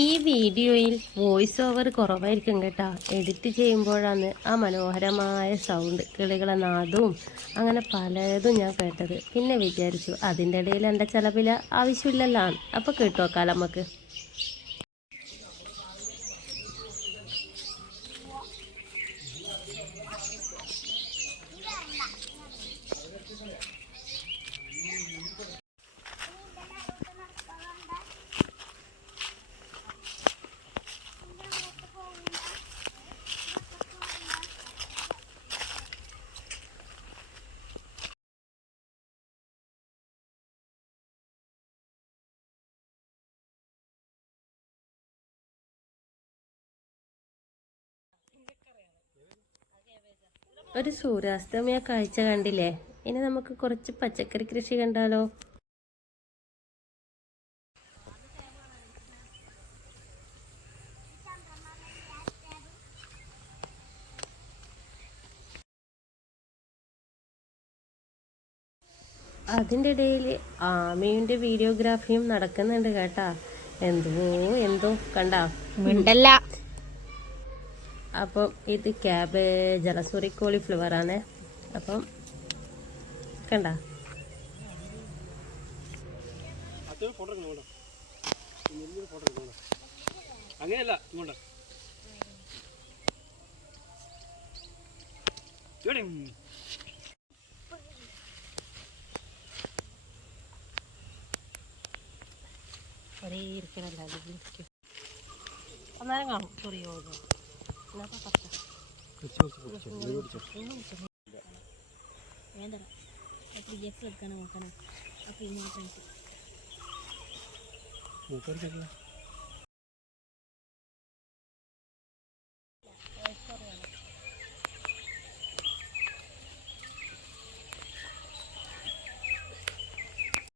ഈ വീഡിയോയിൽ voice over കുറവായിരിക്കും കേട്ടോ. എഡിറ്റ് ചെയ്യുമ്പോഴാണ് ആ മനോഹരമായ സൗണ്ട് കിളികളെ നാദവും അങ്ങനെ പലതും ഞാൻ കേട്ടത്. പിന്നെ വിചാരിച്ചു അതിന്റെ ഇടയിൽ എന്റെ ചിലവില ആവശ്യമില്ലല്ലോ അപ്പോൾ കേട്ടോക്കാലം നമുക്ക്. ഒരു സൂര്യാസ്തമയ കാഴ്ച കണ്ടില്ലേ? ഇനി നമുക്ക് കുറച്ച് പച്ചക്കറി കൃഷി കണ്ടാലോ? അതിന്റെ ഇടയിൽ ആമയുടെ വീഡിയോഗ്രാഫിയും നടക്കുന്നുണ്ട് കേട്ടാ. എന്തോ എന്തോ കണ്ടാ? മിണ്ടല്ല. അപ്പം ഇത് ക്യാബേജ് അല്ല സോറി കോളിഫ്ലവർ ആണ്. അപ്പം കണ്ട? അങ്ങനെയല്ല ഇങ്ങോട്ട് ഒരേ ഇരിക്കണല്ലോ അന്നേരം കാണും. ചെറിയോ വേണ്ട ത്രീ എക്സ് എടുക്കണം നോക്കണം അപ്പോൾ ഇന്ന് ഫ്രണ്ട്സ്